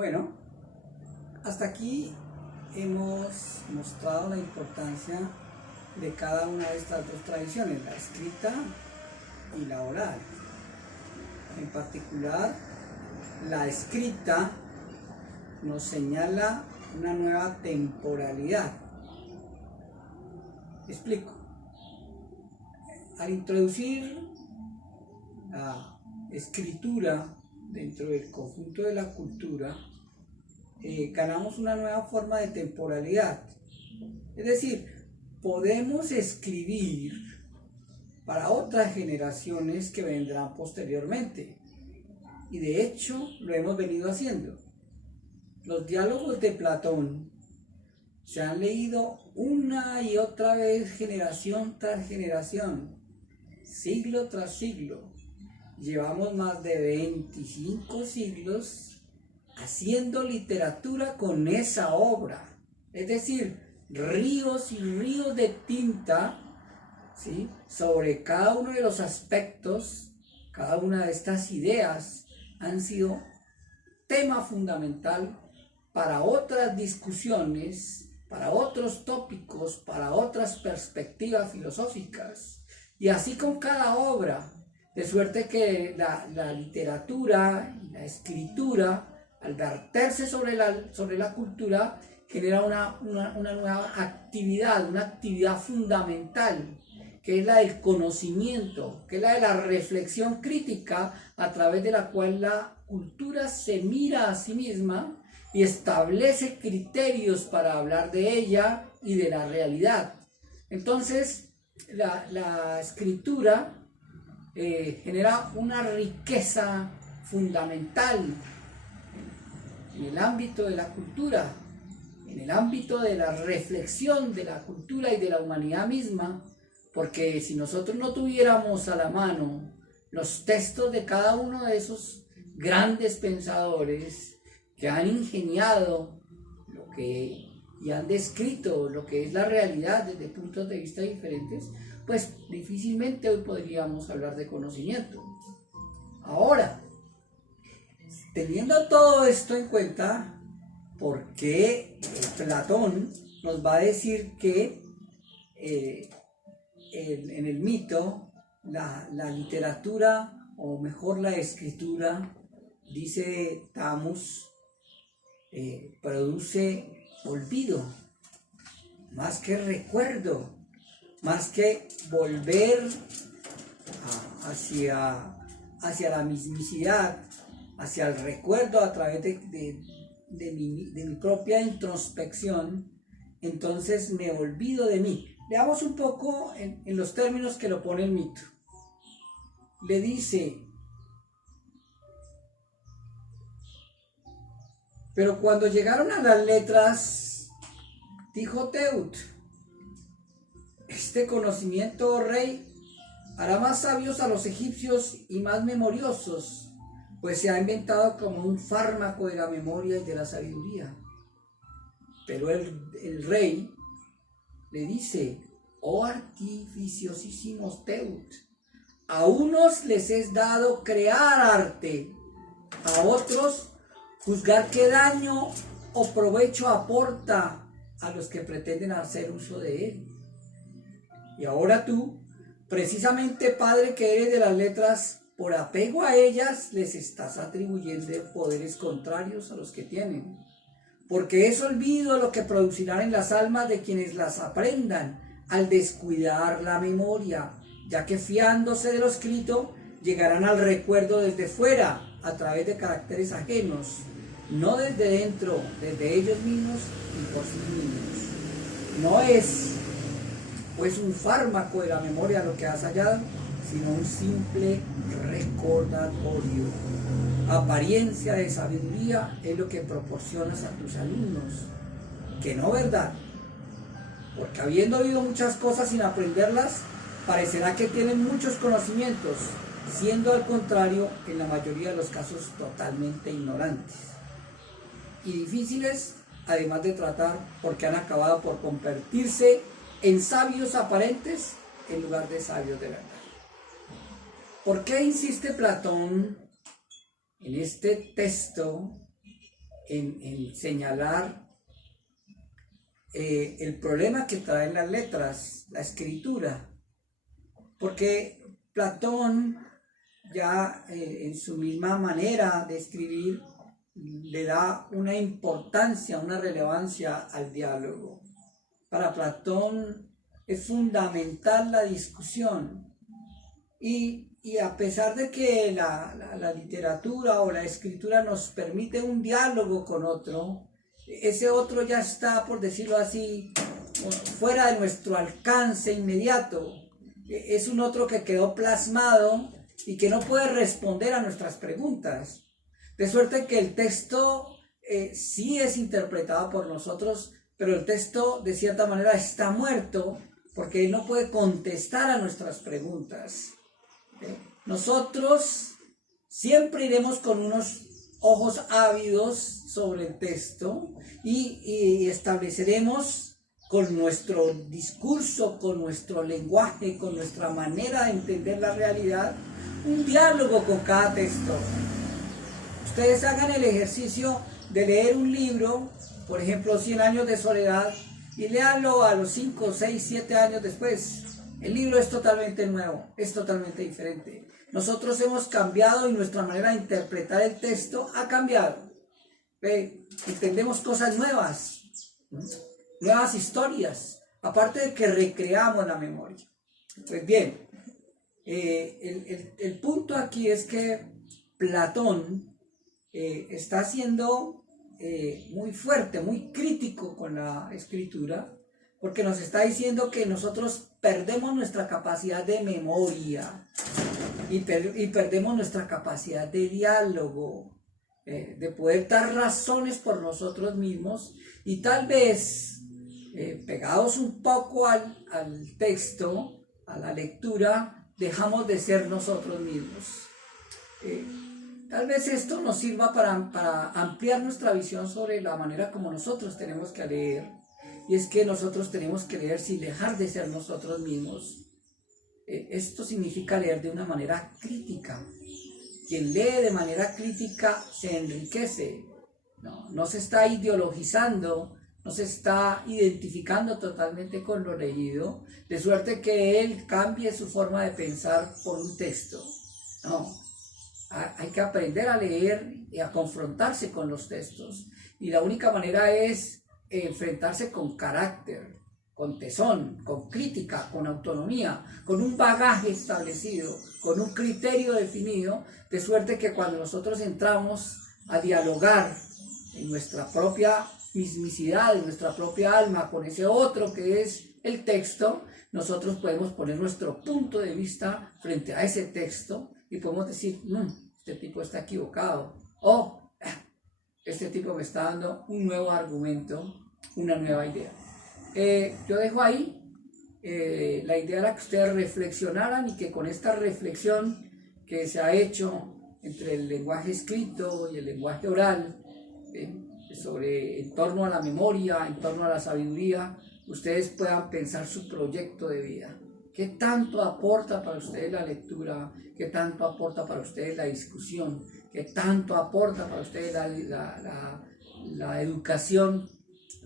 Bueno, hasta aquí hemos mostrado la importancia de cada una de estas dos tradiciones, la escrita y la oral. En particular, la escrita nos señala una nueva temporalidad. Explico. Al introducir la escritura dentro del conjunto de la cultura, ganamos una nueva forma de temporalidad. Es decir, podemos escribir para otras generaciones que vendrán posteriormente. Y de hecho lo hemos venido haciendo. Los diálogos de Platón se han leído una y otra vez, generación tras generación, siglo tras siglo. Llevamos más de 25 siglos haciendo literatura con esa obra. Es decir, ríos y ríos de tinta, ¿sí?, sobre cada uno de los aspectos, cada una de estas ideas han sido tema fundamental para otras discusiones, para otros tópicos, para otras perspectivas filosóficas. Y así con cada obra, de suerte que la literatura y la escritura, al verterse sobre la cultura, genera una nueva actividad, una actividad fundamental, que es la del conocimiento, que es la de la reflexión crítica, a través de la cual la cultura se mira a sí misma y establece criterios para hablar de ella y de la realidad. Entonces, la escritura genera una riqueza fundamental en el ámbito de la cultura, en el ámbito de la reflexión de la cultura y de la humanidad misma, porque si nosotros no tuviéramos a la mano los textos de cada uno de esos grandes pensadores que han ingeniado y han descrito lo que es la realidad desde puntos de vista diferentes, pues difícilmente hoy podríamos hablar de conocimiento. Ahora, teniendo todo esto en cuenta, ¿por qué Platón nos va a decir que en el mito la literatura, o mejor la escritura, dice Tamus, produce olvido, más que recuerdo, más que volver hacia la mismicidad, hacia el recuerdo a través de mi propia introspección? Entonces me olvido de mí. Veamos un poco en los términos que lo pone el mito. Le dice: pero cuando llegaron a las letras, dijo Teut: este conocimiento, oh rey, hará más sabios a los egipcios y más memoriosos, pues se ha inventado como un fármaco de la memoria y de la sabiduría. Pero el rey le dice: oh artificiosísimos Teut, a unos les es dado crear arte, a otros juzgar qué daño o provecho aporta a los que pretenden hacer uso de él. Y ahora tú, precisamente padre que eres de las letras, por apego a ellas les estás atribuyendo poderes contrarios a los que tienen, porque es olvido lo que producirán en las almas de quienes las aprendan al descuidar la memoria, ya que fiándose de lo escrito llegarán al recuerdo desde fuera, a través de caracteres ajenos, no desde dentro, desde ellos mismos y por sí mismos. No es pues un fármaco de la memoria lo que has hallado, sino un simple recordatorio. Apariencia de sabiduría es lo que proporcionas a tus alumnos, que no verdad, porque habiendo oído muchas cosas sin aprenderlas, parecerá que tienen muchos conocimientos, siendo al contrario, en la mayoría de los casos, totalmente ignorantes y difíciles, además de tratar, porque han acabado por convertirse en sabios aparentes en lugar de sabios de verdad. ¿Por qué insiste Platón en este texto en señalar el problema que traen las letras, la escritura, porque Platón ya en su misma manera de escribir le da una importancia, una relevancia al diálogo. Para Platón es fundamental la discusión y a pesar de que la literatura o la escritura nos permite un diálogo con otro, ese otro ya está, por decirlo así, fuera de nuestro alcance inmediato. Es un otro que quedó plasmado y que no puede responder a nuestras preguntas. De suerte que el texto sí es interpretado por nosotros, pero el texto de cierta manera está muerto porque él no puede contestar a nuestras preguntas. Nosotros siempre iremos con unos ojos ávidos sobre el texto y estableceremos con nuestro discurso, con nuestro lenguaje, con nuestra manera de entender la realidad, un diálogo con cada texto. Ustedes hagan el ejercicio de leer un libro, por ejemplo, 100 años de soledad, y léanlo a los 5, 6, 7 años después. El libro es totalmente nuevo, es totalmente diferente. Nosotros hemos cambiado y nuestra manera de interpretar el texto ha cambiado. Entendemos cosas nuevas, nuevas historias, aparte de que recreamos la memoria. Pues bien, el punto aquí es que Platón está siendo muy fuerte, muy crítico con la escritura, porque nos está diciendo que nosotros perdemos nuestra capacidad de memoria y perdemos nuestra capacidad de diálogo, de poder dar razones por nosotros mismos y tal vez pegados un poco al texto, a la lectura, dejamos de ser nosotros mismos. Tal vez esto nos sirva para ampliar nuestra visión sobre la manera como nosotros tenemos que leer. Y es que nosotros tenemos que leer sin dejar de ser nosotros mismos. Esto significa leer de una manera crítica. Quien lee de manera crítica se enriquece. No se está ideologizando, no se está identificando totalmente con lo leído, de suerte que él cambie su forma de pensar por un texto. No. Hay que aprender a leer y a confrontarse con los textos. Y la única manera es enfrentarse con carácter, con tesón, con crítica, con autonomía, con un bagaje establecido, con un criterio definido, de suerte que cuando nosotros entramos a dialogar en nuestra propia mismicidad, en nuestra propia alma, con ese otro que es el texto, nosotros podemos poner nuestro punto de vista frente a ese texto y podemos decir, este tipo está equivocado, o este tipo me está dando un nuevo argumento, una nueva idea. Yo dejo ahí, la idea era que ustedes reflexionaran y que con esta reflexión que se ha hecho entre el lenguaje escrito y el lenguaje oral, en torno a la memoria, en torno a la sabiduría, ustedes puedan pensar su proyecto de vida. ¿Qué tanto aporta para ustedes la lectura? ¿Qué tanto aporta para ustedes la discusión? ¿Qué tanto aporta para ustedes la educación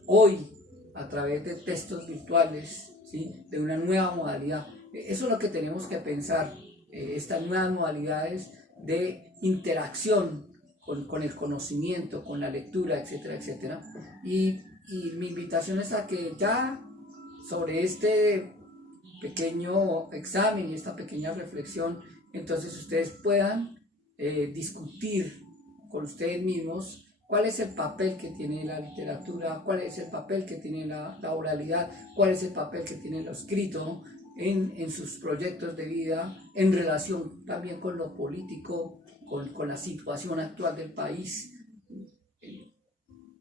hoy a través de textos virtuales, ¿sí? De una nueva modalidad? Eso es lo que tenemos que pensar, estas nuevas modalidades de interacción con el conocimiento, con la lectura, etcétera, etcétera. Y mi invitación es a que ya sobre este pequeño examen y esta pequeña reflexión, entonces ustedes puedan discutir con ustedes mismos cuál es el papel que tiene la literatura, cuál es el papel que tiene la oralidad, cuál es el papel que tiene lo escrito en sus proyectos de vida, en relación también con lo político, con la situación actual del país,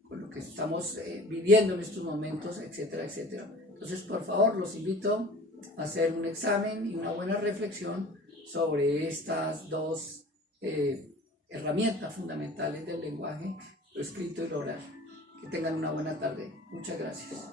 con lo que estamos viviendo en estos momentos, etcétera, etcétera. Entonces, por favor, los invito a hacer un examen y una buena reflexión sobre estas dos herramientas fundamentales del lenguaje, lo escrito y lo oral. Que tengan una buena tarde. Muchas gracias.